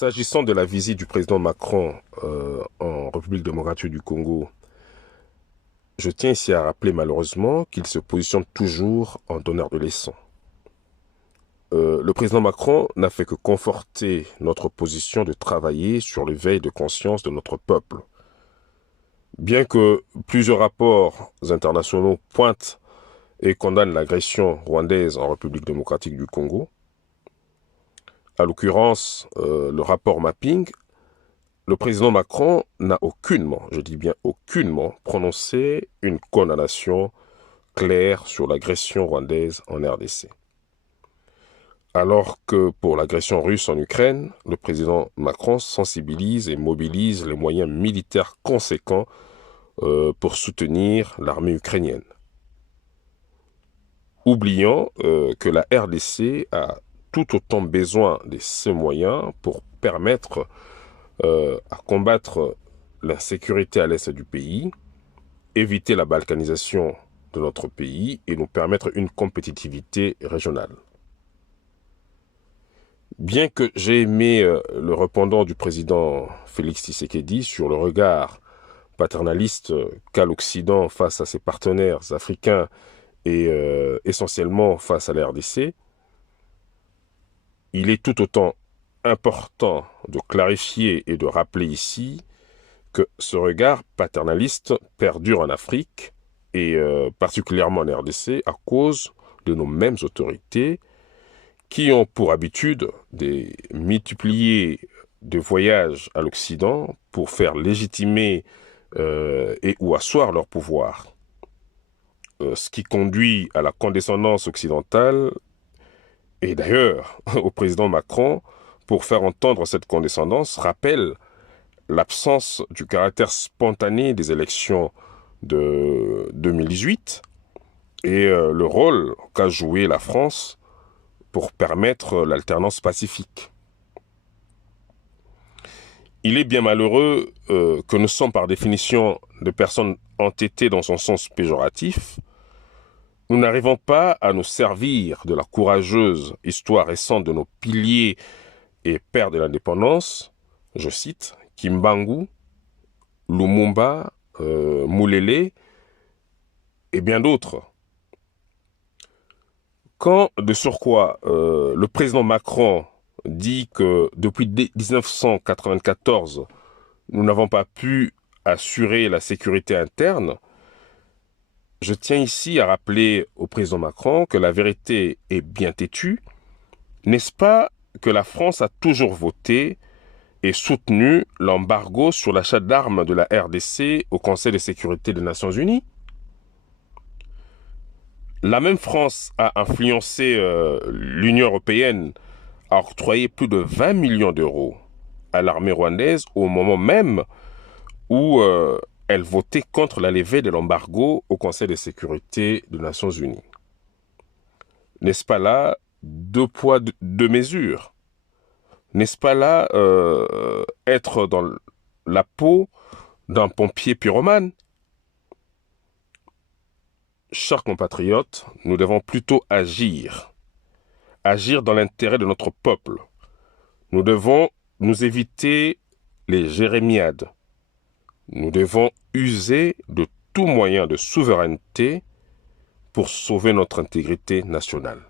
S'agissant de la visite du président Macron en République démocratique du Congo, je tiens ici à rappeler malheureusement qu'il se positionne toujours en donneur de leçons. Le président Macron n'a fait que conforter notre position de travailler sur l'éveil de conscience de notre peuple. Bien que plusieurs rapports internationaux pointent et condamnent l'agression rwandaise en République démocratique du Congo, à l'occurrence le rapport Mapping, le président Macron n'a aucunement, je dis bien aucunement, prononcé une condamnation claire sur l'agression rwandaise en RDC. Alors que pour l'agression russe en Ukraine, le président Macron sensibilise et mobilise les moyens militaires conséquents pour soutenir l'armée ukrainienne. Oubliant que la RDC a tout autant besoin de ces moyens pour permettre à combattre l'insécurité à l'est du pays, éviter la balkanisation de notre pays et nous permettre une compétitivité régionale. Bien que j'ai aimé le répondant du président Félix Tshisekedi sur le regard paternaliste qu'a l'Occident face à ses partenaires africains et essentiellement face à la RDC, il est tout autant important de clarifier et de rappeler ici que ce regard paternaliste perdure en Afrique et particulièrement en RDC à cause de nos mêmes autorités qui ont pour habitude de multiplier des voyages à l'Occident pour faire légitimer et ou asseoir leur pouvoir. Ce qui conduit à la condescendance occidentale et d'ailleurs au président Macron, pour faire entendre cette condescendance, rappelle l'absence du caractère spontané des élections de 2018 et le rôle qu'a joué la France pour permettre l'alternance pacifique. Il est bien malheureux que nous sommes par définition des personnes entêtées dans son sens péjoratif. Nous n'arrivons pas à nous servir de la courageuse histoire récente de nos piliers et pères de l'indépendance, je cite, Kimbangu, Lumumba, Moulele et bien d'autres. Quand, de surcroît, le président Macron dit que depuis 1994, nous n'avons pas pu assurer la sécurité interne, je tiens ici à rappeler au président Macron que la vérité est bien têtue. N'est-ce pas que la France a toujours voté et soutenu l'embargo sur l'achat d'armes de la RDC au Conseil de sécurité des Nations Unies? La même France a influencé l'Union européenne à octroyer plus de 20 millions d'euros à l'armée rwandaise au moment même où elle votait contre la levée de l'embargo au Conseil de sécurité des Nations Unies. N'est-ce pas là deux poids, deux mesures? N'est-ce pas là être dans la peau d'un pompier pyromane? Chers compatriotes, nous devons plutôt agir dans l'intérêt de notre peuple. Nous devons nous éviter les jérémiades. Nous devons user de tout moyen de souveraineté pour sauver notre intégrité nationale.